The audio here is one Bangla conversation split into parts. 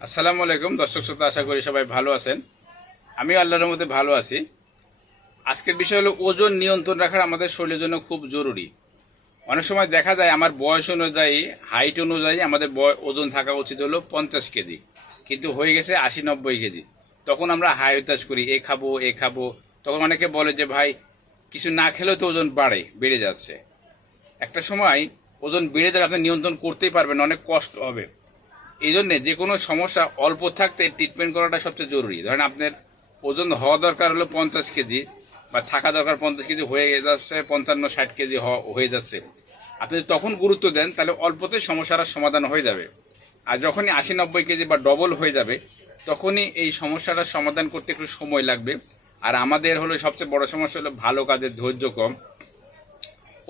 আসসালামু আলাইকুম দর্শক শ্রোতা, আশা করি সবাই ভালো আছেন। আমি আল্লাহর রহমতে ভালো আছি। আজকের বিষয় হলো ওজন নিয়ন্ত্রণ রাখার আমাদের শরীরের জন্য খুব জরুরি। অনেক সময় দেখা যায় আমার বয়স অনুযায়ী, হাইট অনুযায়ী আমাদের ওজন থাকা উচিত হলো 50 কেজি, কিন্তু হয়ে গেছে 80-90 কেজি। তখন আমরা হাই হতাশ করি, এ খাবো এ খাবো। তখন অনেকে বলে যে ভাই কিছু না খেলেও তো ওজন বেড়ে যাচ্ছে। একটা সময় ওজন বেড়ে যাবে, আপনি নিয়ন্ত্রণ করতেই পারবেন, অনেক কষ্ট হবে। এই জন্যে যে কোনো সমস্যা অল্প থাকতে ট্রিটমেন্ট করাটা সবচেয়ে জরুরি। ধরেন আপনার ওজন হওয়া দরকার হলো 50 কেজি, বা থাকা দরকার 50 কেজি, হয়ে যাচ্ছে 55-60 কেজি হয়ে যাচ্ছে। আপনি যদি তখন গুরুত্ব দেন তাহলে অল্পতে সমস্যার সমাধান হয়ে যাবে। আর যখনই 80-90 কেজি বা ডবল হয়ে যাবে, তখনই এই সমস্যাটার সমাধান করতে একটু সময় লাগবে। আর আমাদের হলো সবচেয়ে বড় সমস্যা হলো ভালো কাজের ধৈর্য কম।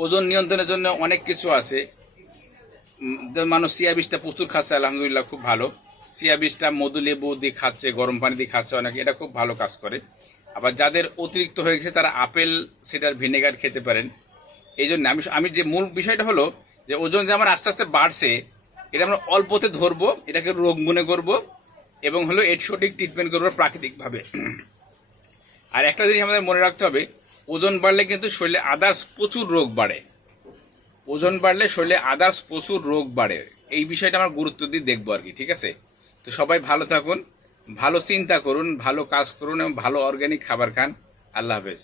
ওজন নিয়ন্ত্রণের জন্য অনেক কিছু আছে। মানুষ চিয়া বীজটা প্রচুর খাচ্ছে, আলহামদুলিল্লাহ খুব ভালো। চিয়া বীজটা মধু লেবু দিয়ে খাচ্ছে, গরম পানি দিয়ে খাচ্ছে অনেকে, এটা খুব ভালো কাজ করে। আবার যাদের অতিরিক্ত হয়ে গেছে তারা আপেল সিডার ভিনেগার খেতে পারেন। এই জন্য আমি যে মূল বিষয়টা হলো যে ওজন যে আমার আস্তে আস্তে বাড়ছে, এটা আমরা অল্পতে ধরবো, এটাকে রোগ মনে করবো, এবং হলো এর সঠিক ট্রিটমেন্ট করবো প্রাকৃতিকভাবে। আর একটা জিনিস আমাদের মনে রাখতে হবে, ওজন বাড়লে কিন্তু শরীরে আদার্স প্রচুর রোগ বাড়ে। ওজন বাড়লে শরীরে আদার্স প্রচুর রোগ বাড়ে। এই বিষয়টা আমরা গুরুত্ব দিয়ে দেখবো আর কি, ঠিক আছে? তো সবাই ভালো থাকুন, ভালো চিন্তা করুন, ভালো কাজ করুন এবং ভালো অর্গানিক খাবার খান। আল্লাহ হাফেজ।